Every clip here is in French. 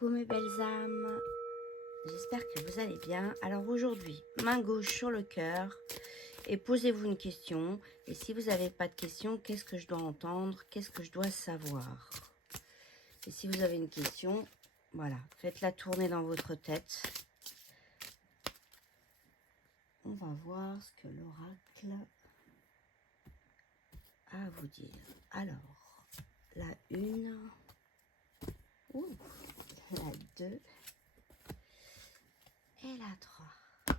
Coucou mes belles âmes, j'espère que vous allez bien. Alors aujourd'hui, main gauche sur le cœur et posez-vous une question. Et si vous n'avez pas de question, qu'est-ce que je dois entendre? Qu'est-ce que je dois savoir? Et si vous avez une question, voilà, faites-la tourner dans votre tête. On va voir ce que l'oracle a à vous dire. Alors, la 1, la 2 et la 3.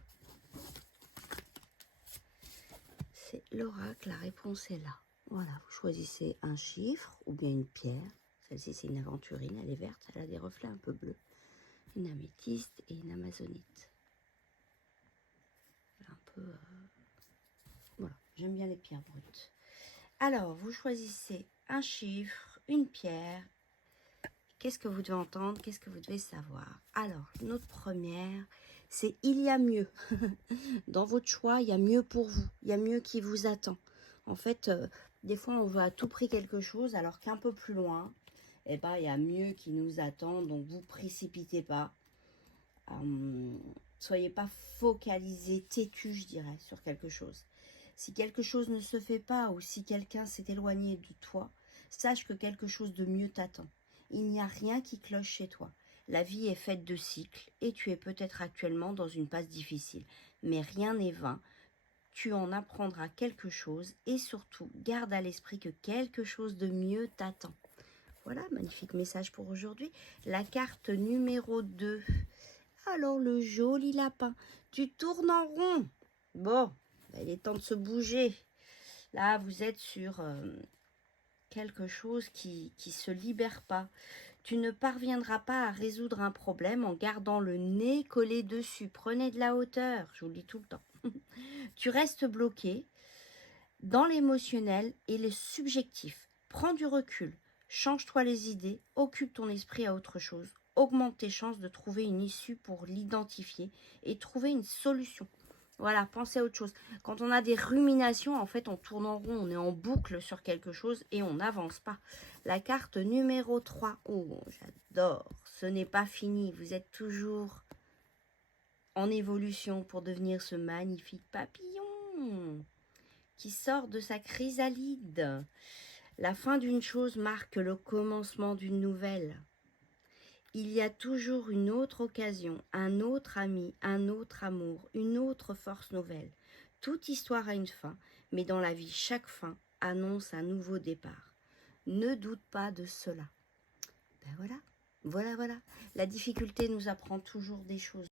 C'est l'oracle, la réponse est là. Voilà, vous choisissez un chiffre ou bien une pierre. Celle-ci, c'est une aventurine, elle est verte, elle a des reflets un peu bleus. Une améthyste et une amazonite. Un peu... Voilà, j'aime bien les pierres brutes. Alors, vous choisissez un chiffre, une pierre. Qu'est-ce que vous devez entendre? Qu'est-ce que vous devez savoir? Alors, notre première, c'est « il y a mieux ». Dans votre choix, il y a mieux pour vous. Il y a mieux qui vous attend. En fait, des fois, on veut à tout prix quelque chose, alors qu'un peu plus loin, eh ben, il y a mieux qui nous attend. Donc, vous précipitez pas. Soyez pas focalisé, têtu, je dirais, sur quelque chose. Si quelque chose ne se fait pas ou si quelqu'un s'est éloigné de toi, sache que quelque chose de mieux t'attend. Il n'y a rien qui cloche chez toi. La vie est faite de cycles et tu es peut-être actuellement dans une passe difficile. Mais rien n'est vain. Tu en apprendras quelque chose et surtout, garde à l'esprit que quelque chose de mieux t'attend. Voilà, magnifique message pour aujourd'hui. La carte numéro 2. Alors, le joli lapin. Tu tournes en rond. Bon, il est temps de se bouger. Là, vous êtes sur quelque chose qui se libère pas. Tu ne parviendras pas à résoudre un problème en gardant le nez collé dessus. Prenez de la hauteur, je vous le dis tout le temps. Tu restes bloqué dans l'émotionnel et le subjectif. Prends du recul, change-toi les idées, occupe ton esprit à autre chose. Augmente tes chances de trouver une issue pour l'identifier et trouver une solution. Voilà, pensez à autre chose. Quand on a des ruminations, en fait, on tourne en rond, on est en boucle sur quelque chose et on n'avance pas. La carte numéro 3. Oh, j'adore. Ce n'est pas fini. Vous êtes toujours en évolution pour devenir ce magnifique papillon qui sort de sa chrysalide. La fin d'une chose marque le commencement d'une nouvelle. Il y a toujours une autre occasion, un autre ami, un autre amour, une autre force nouvelle. Toute histoire a une fin, mais dans la vie, chaque fin annonce un nouveau départ. Ne doute pas de cela. Ben voilà, voilà. La difficulté nous apprend toujours des choses.